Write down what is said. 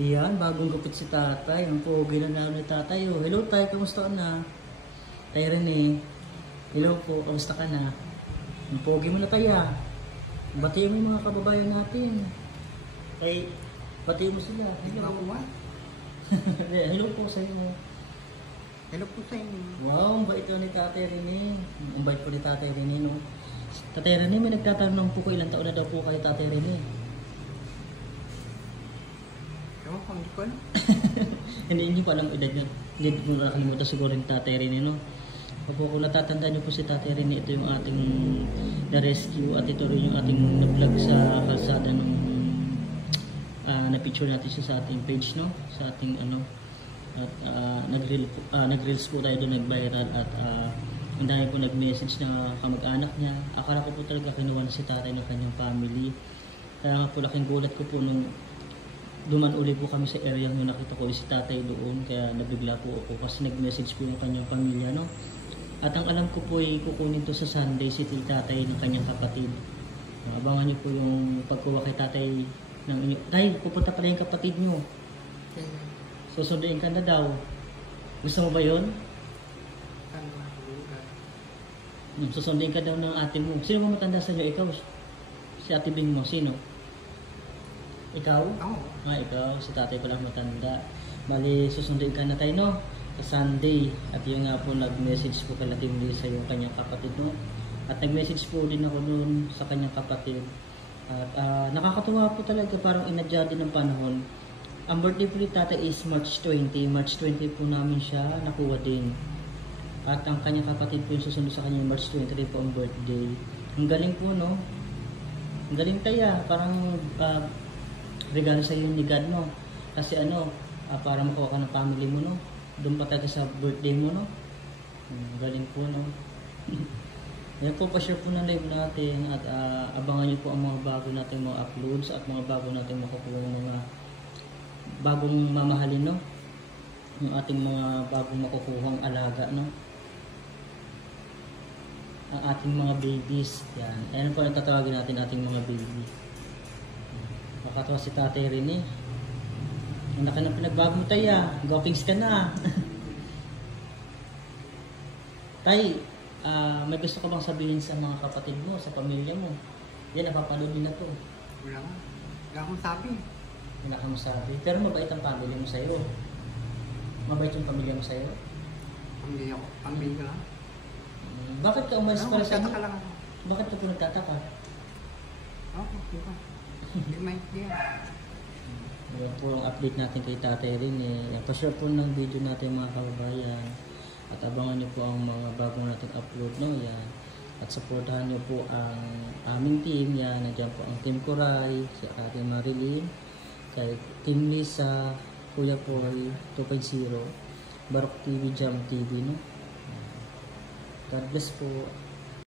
Yan, bagong gupit si tatay. Ang pogi na namin ni tatay. Oh. Hello tay, kamusta ka na? Tay Rene. Hello po, kamusta ka na? Ang pogi mo na tay ah. Batiin mo yung mga kababayan natin. Tay, batiin mo sila. Hello. Hello po sa inyo. Hello po sa inyo. Wow, ang bait ko ni tatay Rene. Ang bait ko ni tatay Rene, no? Tatay Rene, may nagtatanong po ko ilang taon na daw po kayo tatay Rene. Hindi ko alam. Hindi pa alam edad nyo. Hindi mo nakalimutan siguro yung tatay Rene, no? Kung natatandaan nyo po si tatay Rene, ito yung ating na-rescue at ito rin yung ating na-vlog sa kalsada nung na-picture natin siya sa ating page, no? Sa ating ano. At nag-reels po tayo doon, nag-viral at ang dami po nag-message na kamag-anak niya. Akala ko po talaga kinuha na si tatay ng kanyang family. Kaya nga po laking gulat ko po nung duman uli po kami sa area nung nakita ko si tatay doon, kaya nabigla po ako kasi nag-message po yung kanyang pamilya, no? At ang alam ko po ay kukunin to sa Sunday si tatay ng kanyang kapatid. Abangan niyo po yung pagkuha kay tatay ng inyo. Tay, pupunta pala yung kapatid niyo. Susunduin ka na daw. Gusto mo ba yun? Susunduin ka daw ng ate mo. Sino mo matanda sa inyo? Ikaw? Si ate Bing mo? Sino? Ikaw? Oo. Ikaw. Si tatay ko lang matanda. Bali, susunduin ka na tayo, no? Sa Sunday. At yung nga po, nag-message po kay Tim Lisa yung kanyang kapatid, no? At nag-message po din ako noon sa kanyang kapatid. At nakakatuwa po talaga, parang inadya din ng panahon. Ang birthday po ni tatay is March 20. March 20 po namin siya nakuha din. At ang kanyang kapatid po yung susunod sa kanyang March 23 po ang birthday. Ang galing po, no? Ang galing tayo. Parang regalo sa iyo ni God, no? Kasi ano, para makuha ka ng family mo, no? Doon pa tayo sa birthday mo, no? Galing po, no? Yan po, pa-share po na live natin at abangan niyo po ang mga bago nating mga uploads at mga bago nating makukuha mga bagong mamahalin, no? Yung ating mga bagong makukuhang alaga, no? Ang ating mga babies, yan. Ayan po ang tatawagin natin ating mga baby. Makatawa si tatay Rene. Ang laki ng pinagbago mo tayo, gopings ka na. Tay, may gusto ka bang sabihin sa mga kapatid mo, sa pamilya mo? Yan, napapanood nila to. Wala nga. Wala akong sabi. Wala kang masabi. Pero mabait ang pamilya mo sa'yo. Mabait yung pamilya mo sa'yo? Pamilya ka lang. Bakit ka umalis para sa inyo? Nagtataka lang ako. Bakit ka po nagtataka? Di ba? Hindi maintindihan. Yan po ang update natin kay tatay rin eh. Pa-share po ng video natin mga kababayan. At abangan niyo po ang mga bagong nating upload, no? Yan. At supportahan niyo po ang aming team. Yan. Nandiyan po ang Team Kuray, si Ate Marilyn, kay Team Lisa, Kuya Poy 2.0, Barok TV, Jam TV, no? God bless po.